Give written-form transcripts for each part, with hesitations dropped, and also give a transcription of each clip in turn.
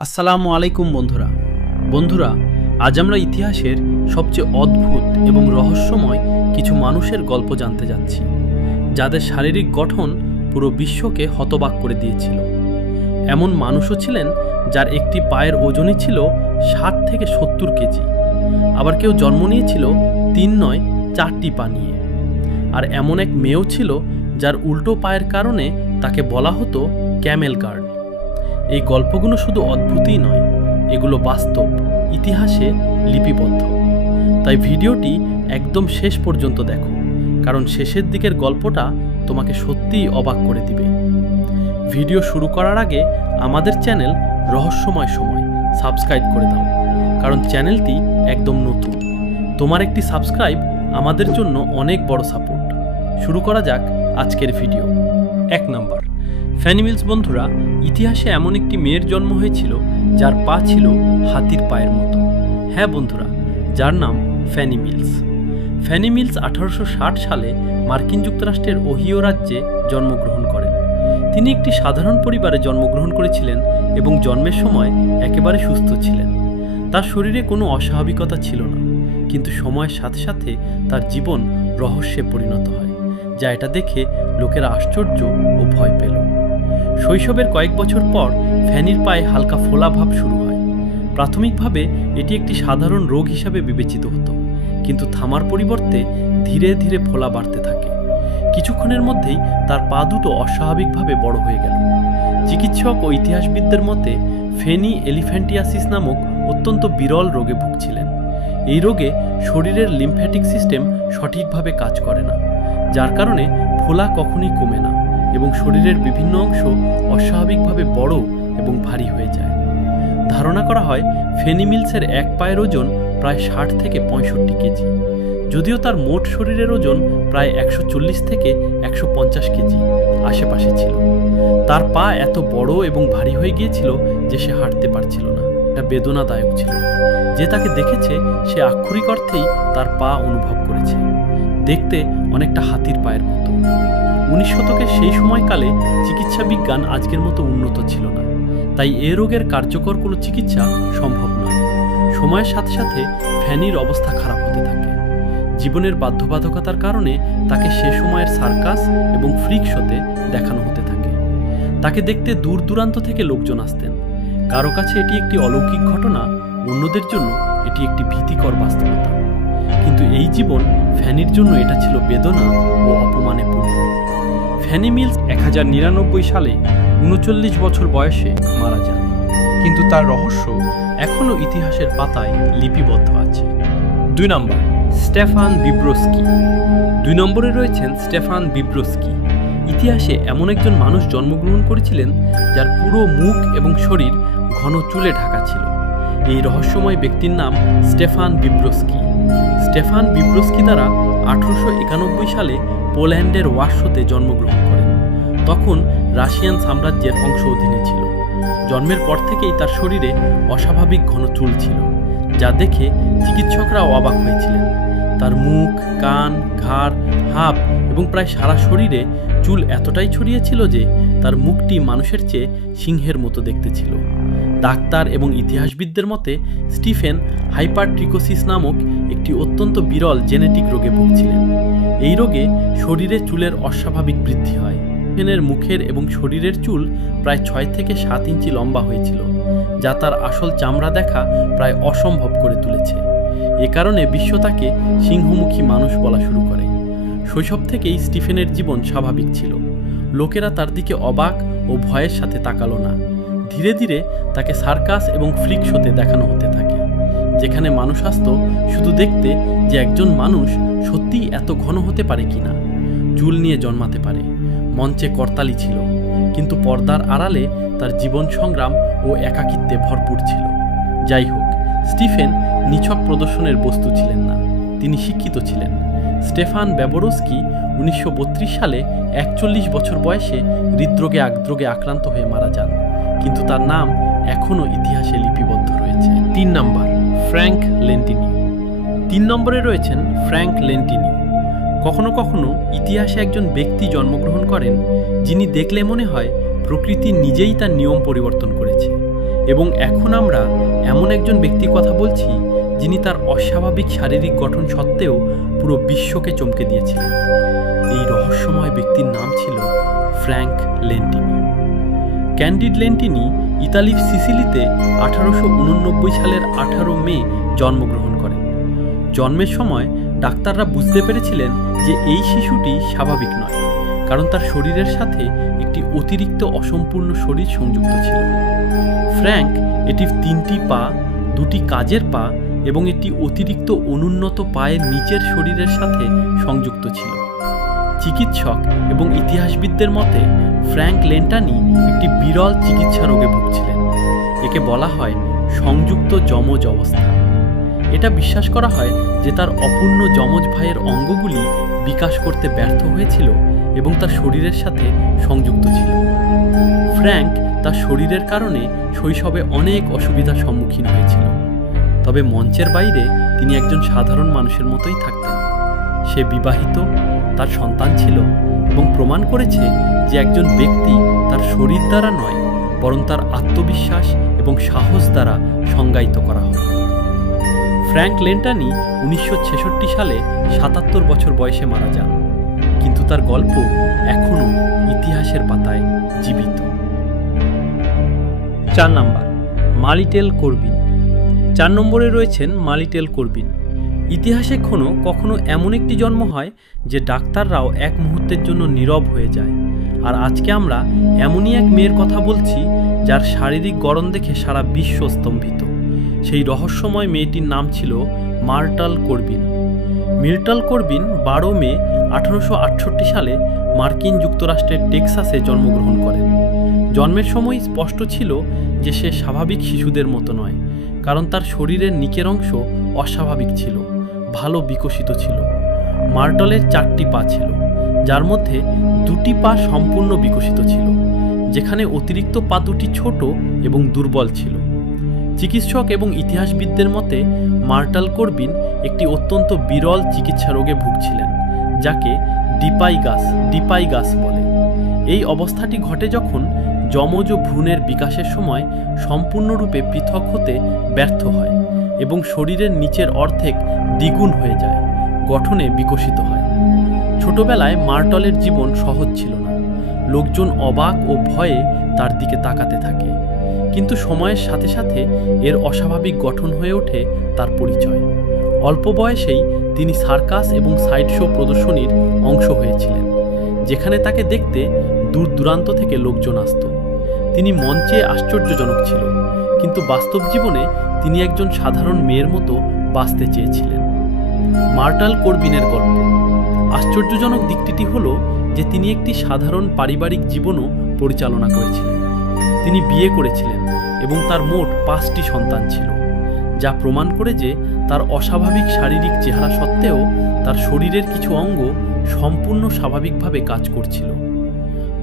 আসসালামু আলাইকুম বন্ধুরা আজ আমরা ইতিহাসের সবচেয়ে অদ্ভুত এবং রহস্যময় কিছু মানুষের গল্প জানতে যাচ্ছি, যাদের শারীরিক গঠন পুরো বিশ্বকে হতবাক করে দিয়েছিল। এমন মানুষও ছিলেন যার একটি পায়ের ওজনই ছিল 60 থেকে 70 কেজি। আবার কেউ জন্ম নিয়েছিল 3 নয় 4টি পা নিয়ে। আর এমন এক মেয়েও ছিল যার উল্টো পায়ের কারণে তাকে বলা হতো ক্যামেল গার্ল। এই গল্পগুলো শুধু অদ্ভুতই নয়, এগুলো বাস্তব, ইতিহাসে লিপিবদ্ধ। তাই ভিডিওটি একদম শেষ পর্যন্ত দেখো, কারণ শেষের দিকের গল্পটা তোমাকে সত্যিই অবাক করে দিবে। ভিডিও শুরু করার আগে আমাদের চ্যানেল রহস্যময় সময় সাবস্ক্রাইব করে দাও, কারণ চ্যানেলটি একদম নতুন। তোমার একটি সাবস্ক্রাইব আমাদের জন্য অনেক বড় সাপোর্ট। শুরু করা যাক আজকের ভিডিও। 1 নম্বর, ফ্যানি মিলস। বন্ধুরা, ইতিহাসে এমন একটি মেয়ের জন্ম হয়েছিল যার পা ছিল হাতির পায়ের মতো। হ্যাঁ বন্ধুরা, যার নাম ফ্যানি মিলস। ফ্যানি মিলস 1860 সালে মার্কিন যুক্তরাষ্ট্রের ওহিও রাজ্যে জন্মগ্রহণ করেন। তিনি একটি সাধারণ পরিবারে জন্মগ্রহণ করেছিলেন এবং জন্মের সময় একেবারে সুস্থ ছিলেন। তার শরীরে কোনো অস্বাভাবিকতা ছিল না, কিন্তু সময়ের সাথে সাথে তার জীবন রহস্যে পরিণত হয়, যা এটা দেখে লোকেরা আশ্চর্য ও ভয় পেল। শৈশবের কয়েক বছর পর ফ্যানির পায়ে হালকা ফোলা ভাব শুরু হয়। প্রাথমিকভাবে এটি একটি সাধারণ রোগ হিসাবে বিবেচিত হতো, কিন্তু থামার পরিবর্তে ধীরে ধীরে ফোলা বাড়তে থাকে। কিছুক্ষণের মধ্যেই তার পা দুটো অস্বাভাবিকভাবে বড় হয়ে গেল। চিকিৎসক ও ইতিহাসবিদদের মতে ফেনি এলিফ্যান্টিয়াসিস নামক অত্যন্ত বিরল রোগে ভুগছিলেন। এই রোগে শরীরের লিম্ফ্যাটিক সিস্টেম সঠিকভাবে কাজ করে না, যার কারণে ফোলা কখনোই কমে না এবং শরীরের বিভিন্ন অংশ অস্বাভাবিকভাবে বড় এবং ভারী হয়ে যায়। ধারণা করা হয় ফেনি মিলসের এক পায়ের ওজন প্রায় 60 থেকে 65 কেজি, যদিও তার মোট শরীরের ওজন প্রায় 140 থেকে 150 কেজি আশেপাশে ছিল। তার পা এত বড় এবং ভারী হয়ে গিয়েছিল যে সে হাঁটতে পারছিল না। এটা বেদনাদায়ক ছিল। যে তাকে দেখেছে সে আক্ষরিক অর্থেই তার পা অনুভব করেছে, দেখতে অনেকটা হাতির পায়ের মতো। 19 শতকের সেই সময়কালে চিকিৎসা বিজ্ঞান আজকের মতো উন্নত ছিল না, তাই এ রোগের কার্যকর কোনো চিকিৎসা সম্ভব নয়। সময়ের সাথে সাথে ফ্যানির অবস্থা খারাপ হতে থাকে। জীবনের বাধ্যবাধকতার কারণে তাকে সে সময়ের সার্কাস এবং ফ্রিক শোতে দেখানো হতে থাকে। তাকে দেখতে দূর দূরান্ত থেকে লোকজন আসতেন। কারো কাছে এটি একটি অলৌকিক ঘটনা, অন্যদের জন্য এটি একটি ভীতিকর বাস্তবতা। কিন্তু এই জীবন ফ্যানির জন্য এটা ছিল বেদনা ও অপমানে পূর্ণ। ফ্যানি মিলস 1099 সালে 39 বছর বয়সে মারা যান, কিন্তু তার রহস্য এখনও ইতিহাসের পাতায় লিপিবদ্ধ আছে। 2 নম্বর, স্টেফান বিব্রস্কি। 2 নম্বরে রয়েছেন স্টেফান বিব্রস্কি। ইতিহাসে এমন একজন মানুষ জন্মগ্রহণ করেছিলেন যার পুরো মুখ এবং শরীর ঘন চুলে ঢাকা ছিল। এই রহস্যময় ব্যক্তির নাম স্টেফান বিব্রস্কি। স্টেফান বিব্রস্কি দ্বারা 1891 সালে পোল্যান্ডের ওয়ারশোতে জন্মগ্রহণ করেন। তখন রাশিয়ান সাম্রাজ্যের অংশ অধীনে ছিল। জন্মের পর থেকেই তার শরীরে অস্বাভাবিক ঘন চুল ছিল, যা দেখে চিকিৎসকরাও অবাক হয়েছিলেন। তার মুখ, কান, ঘাড়, হাত এবং প্রায় সারা শরীরে চুল এতটাই ছড়িয়েছিল যে তার মুখটি মানুষের চেয়ে সিংহের মতো দেখতে ছিল। ডাক্তার এবং ইতিহাসবিদদের মতে স্টিফেন হাইপারট্রিকোসিস নামক একটি অত্যন্ত বিরল জেনেটিক রোগে ভুগছিলেন। এই রোগে শরীরে চুলের অস্বাভাবিক বৃদ্ধি হয়। স্টিফেনের মুখের এবং শরীরের চুল প্রায় 6 থেকে 7 ইঞ্চি লম্বা হয়েছিল, যা তার আসল চামড়া দেখা প্রায় অসম্ভব করে তুলেছে। এ কারণে বিশ্ব তাকে সিংহমুখী মানুষ বলা শুরু করে। শৈশব থেকেই স্টিফেনের জীবন স্বাভাবিক ছিল। লোকেরা তার দিকে অবাক ও ভয়ের সাথে তাকালো না। ধীরে ধীরে তাকে সার্কাস এবং ফ্রিক শোতে দেখানো হতে থাকে, যেখানে মানুষ আসতো শুধু দেখতে যে একজন মানুষ সত্যিই এত ঘন হতে পারে কিনা, চুল নিয়ে জন্মাতে পারে। মঞ্চে করতালি ছিল, কিন্তু পর্দার আড়ালে তার জীবন সংগ্রাম ও একাকিত্বে ভরপুর ছিল। যাই হোক, স্টিফেন নিছক প্রদর্শনের বস্তু ছিলেন না, তিনি শিক্ষিত ছিলেন। স্টেফান বিব্রস্কি 1932 সালে 41 বছর বয়সে হৃদরোগে আক্রান্ত হয়ে মারা যান, কিন্তু তার নাম এখনও ইতিহাসে লিপিবদ্ধ রয়েছে। 3 নম্বর, ফ্র্যাঙ্ক লেন্টিনি। 3 নম্বরে রয়েছেন ফ্র্যাঙ্ক লেন্টিনি। কখনো কখনো ইতিহাসে একজন ব্যক্তি জন্মগ্রহণ করেন যিনি দেখলে মনে হয় প্রকৃতি নিজেই তার নিয়ম পরিবর্তন করেছে। এবং এখন আমরা এমন একজন ব্যক্তির কথা বলছি যিনি তার অস্বাভাবিক শারীরিক গঠন সত্ত্বেও পুরো বিশ্বকে চমকে দিয়েছিলেন। এই রহস্যময় ব্যক্তির নাম ছিল ফ্র্যাঙ্ক লেন্টিনি। ক্যান্ডিড লেন্টিনি ইতালির সিসিলিতে 1889 সালের 18 মে জন্মগ্রহণ করেন। জন্মের সময় ডাক্তাররা বুঝতে পেরেছিলেন যে এই শিশুটি স্বাভাবিক নয়, কারণ তার শরীরের সাথে একটি অতিরিক্ত অসম্পূর্ণ শরীর সংযুক্ত ছিল। ফ্র্যাঙ্ক এটির 3টি পা, 2টি কাজের পা এবং একটি অতিরিক্ত অনুন্নত পায়ের নিচের শরীরের সাথে সংযুক্ত ছিল। চিকিৎসক এবং ইতিহাসবিদদের মতে ফ্র্যাঙ্ক লেন্টানি একটি বিরল চিকিৎসা রোগে ভুগছিলেন। একে বলা হয় সংযুক্ত যমজ অবস্থা। এটা বিশ্বাস করা হয় যে তার অপূর্ণ যমজ ভাইয়ের অঙ্গগুলি বিকাশ করতে ব্যর্থ হয়েছিল এবং তার শরীরের সাথে সংযুক্ত ছিল। ফ্র্যাঙ্ক তার শরীরের কারণে শৈশবে অনেক অসুবিধার সম্মুখীন হয়েছিল, তবে মঞ্চের বাইরে তিনি একজন সাধারণ মানুষের মতোই থাকতেন। সে বিবাহিত, তার সন্তান ছিল এবং প্রমাণ করেছে যে একজন ব্যক্তি তার শরীর দ্বারা নয়, বরং তার আত্মবিশ্বাস এবং সাহস দ্বারা সংজ্ঞায়িত করা হয়। ফ্র্যাঙ্ক লেন্টানি 1966 সালে 77 বছর বয়সে মারা যান, কিন্তু তার গল্প এখনও ইতিহাসের পাতায় জীবিত। 4 নাম্বার, মালিটেল করবিন। 4 নম্বরে রয়েছেন মালিটেল করবিন। ইতিহাসে কখনো এমন একটি জন্ম হয় যে ডাক্তাররাও এক মুহূর্তের জন্য নীরব হয়ে যায়। আর আজকে আমরা এমনই এক মেয়ের কথা বলছি যার শারীরিক গড়ন দেখে সারা বিশ্ব স্তম্ভিত। সেই রহস্যময় মেয়েটির নাম ছিল মার্টাল করবিন। মির্টাল করবিন 12 মে 1868 সালে মার্কিন যুক্তরাষ্ট্রের টেক্সাসে জন্মগ্রহণ করেন। জন্মের সময় স্পষ্ট ছিল যে সে স্বাভাবিক শিশুদের মতো নয়, কারণ তার শরীরের নিচের অংশ অস্বাভাবিক ছিল, ভালো বিকশিত ছিল। মার্টলের 4টি পা ছিল, যার মধ্যে 2টি পা সম্পূর্ণ বিকশিত ছিল, যেখানে অতিরিক্ত পা 2টি ছোট এবং দুর্বল ছিল। চিকিৎসক এবং ইতিহাসবিদদের মতে মার্টাল করবিন একটি অত্যন্ত বিরল চিকিৎসা রোগে ভুগছিলেন, যাকে ডিপাইগাস বলে। এই অবস্থাটি ঘটে যখন যমজ ভ্রূণের বিকাশের সময় সম্পূর্ণরূপে পৃথক হতে ব্যর্থ হয় এবং শরীরের নিচের অর্ধেক দ্বিগুণ হয়ে যায়, গঠনে বিকশিত হয়। ছোটবেলায় মার্টলের জীবন সহজ ছিল না। লোকজন অবাক ও ভয়ে তার দিকে তাকাতে থাকে, কিন্তু সময়ের সাথে সাথে এর অস্বাভাবিক গঠন হয়ে ওঠে তার পরিচয়। অল্প বয়সেই তিনি সার্কাস এবং সাইড শো প্রদর্শনীর অংশ হয়েছিলেন, যেখানে তাকে দেখতে দূর দূরান্ত থেকে লোকজন আসত। তিনি মঞ্চে আশ্চর্যজনক ছিল, কিন্তু বাস্তব জীবনে তিনি একজন সাধারণ মেয়ের মতো বাঁচতে চেয়েছিলেন। মার্টাল করবিনের গল্প। আশ্চর্যজনক দিকটি হল যে তিনি একটি সাধারণ পারিবারিক জীবনও পরিচালনা করেছিলেন। তিনি বিয়ে করেছিলেন এবং তার মোট 5টি সন্তান ছিল, যা প্রমাণ করে যে তার অস্বাভাবিক শারীরিক চেহারা সত্ত্বেও তার শরীরের কিছু অঙ্গ সম্পূর্ণ স্বাভাবিকভাবে কাজ করছিল।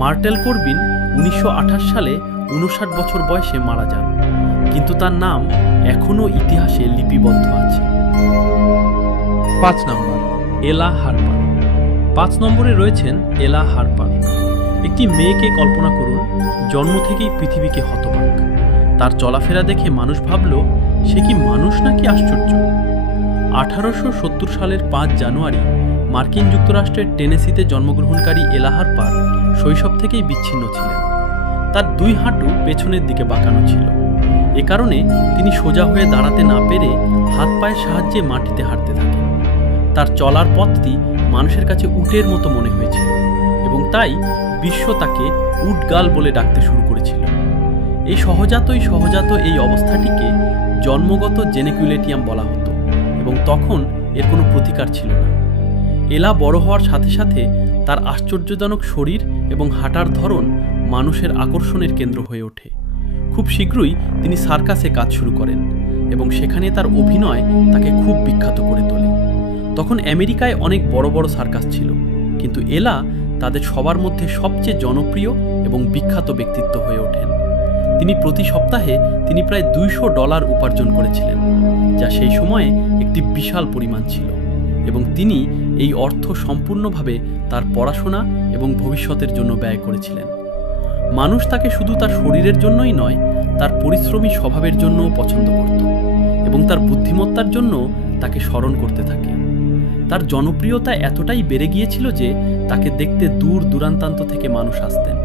মার্টেল করবিন 1928 সালে 59 বছর বয়সে মারা যান, কিন্তু তার নাম এখনও ইতিহাসে লিপিবদ্ধ আছে। 5 নম্বর, এলা হার্পার। 5 নম্বরে রয়েছেন এলা হার্পার। একটি মেয়েকে কল্পনা করুন, জন্ম থেকেই পৃথিবীকে হতবাক। তার চলাফেরা দেখে মানুষ ভাবল সে কি মানুষ নাকি আশ্চর্য। 1870 সালের 5 জানুয়ারি মার্কিন যুক্তরাষ্ট্রের টেনেসিতে জন্মগ্রহণকারী এলা হার্পার শৈশব থেকেই বিচ্ছিন্ন ছিলেন। তার 2 হাঁটু পেছনের দিকে বাঁকানো ছিল। এ কারণে তিনি সোজা হয়ে দাঁড়াতে না পেরে হাত পায়ের সাহায্যে মাটিতে হাঁটতে থাকেন। তার চলার পথটি মানুষের কাছে উটের মতো মনে হয়েছিল এবং তাই বিশ্ব তাকে উটগাল বলে ডাকতে শুরু করেছিল। এই সহজাত এই অবস্থাটিকে জন্মগত জেনেকুলেটিয়াম বলা হতো এবং তখন এর কোনো প্রতিকার ছিল না। এলা বড় হওয়ার সাথে সাথে তার আশ্চর্যজনক শরীর এবং হাঁটার ধরন মানুষের আকর্ষণের কেন্দ্র হয়ে ওঠে। খুব শীঘ্রই তিনি সার্কাসে কাজ শুরু করেন এবং সেখানে তার অভিনয় তাকে খুব বিখ্যাত করে তোলে। তখন আমেরিকায় অনেক বড় বড় সার্কাস ছিল, কিন্তু এলা তাদের সবার মধ্যে সবচেয়ে জনপ্রিয় এবং বিখ্যাত ব্যক্তিত্ব হয়ে ওঠেন। তিনি প্রতি সপ্তাহে প্রায় $200 উপার্জন করেছিলেন, যা সেই সময়ে একটি বিশাল পরিমাণ ছিল, এবং তিনি এই অর্থ সম্পূর্ণভাবে তার পড়াশোনা এবং ভবিষ্যতের জন্য ব্যয় করেছিলেন। মানুষ তাকে শুধু তার শরীরের জন্যই নয়, তার পরিশ্রমী স্বভাবের জন্যও পছন্দ করত এবং তার বুদ্ধিমত্তার জন্য তাকে স্মরণ করতে থাকে। তার জনপ্রিয়তা এতটাই বেড়ে গিয়েছিল যে তাকে দেখতে দূর দূরান্তান্ত থেকে মানুষ আসতেন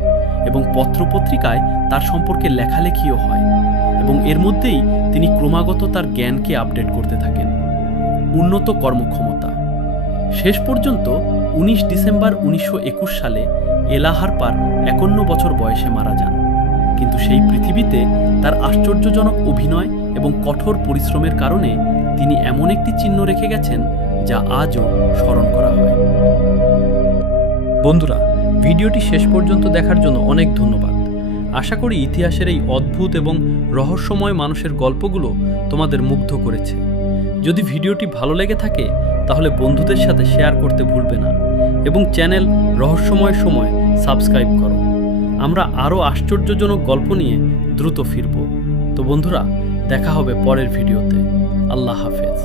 এবং পত্রপত্রিকায় তার সম্পর্কে লেখালেখিও হয় এবং এর মধ্যেই তিনি ক্রমাগত তার জ্ঞানকে আপডেট করতে থাকেন। উন্নত কর্মক্ষমতা। শেষ পর্যন্ত 19 ডিসেম্বর 1921 সালে এলা হারপার 51 বছর বয়সে মারা যান, কিন্তু সেই পৃথিবীতে তার আশ্চর্যজনক অভিনয় এবং কঠোর পরিশ্রমের কারণে তিনি এমন একটি চিহ্ন রেখে গেছেন যা আজও স্মরণ করা হয়। বন্ধুরা, ভিডিওটি শেষ পর্যন্ত দেখার জন্য অনেক ধন্যবাদ। আশা করি ইতিহাসের এই অদ্ভুত এবং রহস্যময় মানুষের গল্পগুলো তোমাদের মুগ্ধ করেছে। যদি ভিডিওটি ভালো লেগে থাকে তাহলে বন্ধুদের সাথে শেয়ার করতে ভুলবে না এবং চ্যানেল রহস্যময় সময় সাবস্ক্রাইব করো। আমরা আরও আশ্চর্যজনক গল্প নিয়ে দ্রুত ফিরব। তো বন্ধুরা, দেখা হবে পরের ভিডিওতে। আল্লাহ হাফেজ।